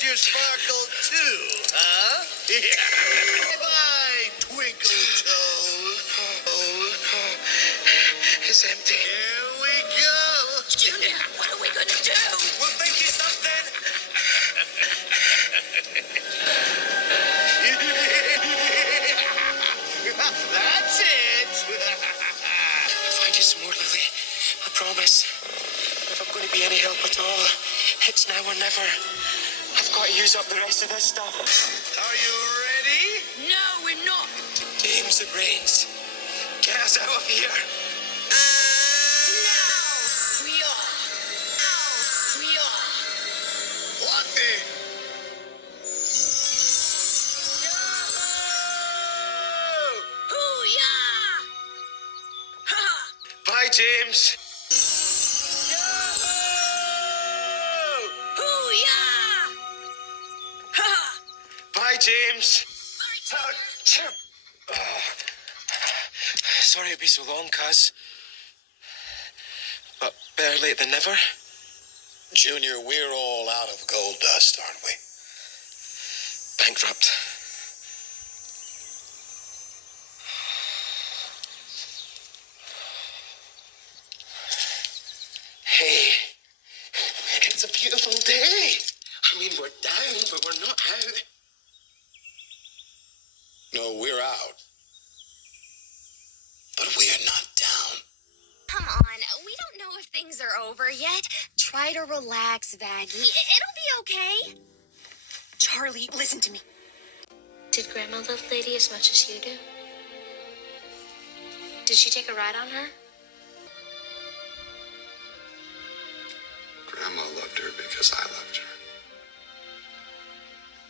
lost your sparkle too, huh? Bye, twinkle toes. It's empty. Here we go. Junior, what are we gonna do? We'll think you something. That's it. Find you some more, Lily. I promise. If I'm going to be any help at all, it's now or never. I've got to use up the rest of this stuff. Are you ready? No, we're not. James the Brains, get us out of here. Now we are. Now we are. What the? Hoo-yah! Ha! Bye, James. Hoo-yah! Ha! Bye, James. Sorry it'd be so long, Cuz. But better late than never. Junior, we're all out of gold dust, aren't we? Bankrupt. Hey, it's a beautiful day. I mean, we're down, but we're not out. No, we're out. But we are not down. Come on, we don't know if things are over yet. Try to relax, Vaggie. It'll be okay. Charlie, listen to me. Did Grandma love Lady as much as you do? Did she take a ride on her? Grandma loved her because I loved her.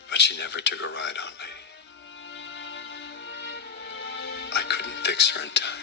But she never took a ride on Lady. I couldn't fix her in time.